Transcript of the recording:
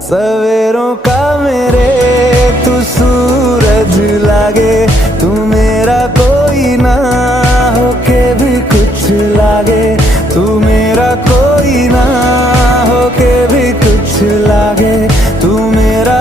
सवेरों का मेरे तू सूरज लागे, तू मेरा कोई ना होके भी कुछ लागे, तू मेरा कोई ना होके भी कुछ लागे, तू मेरा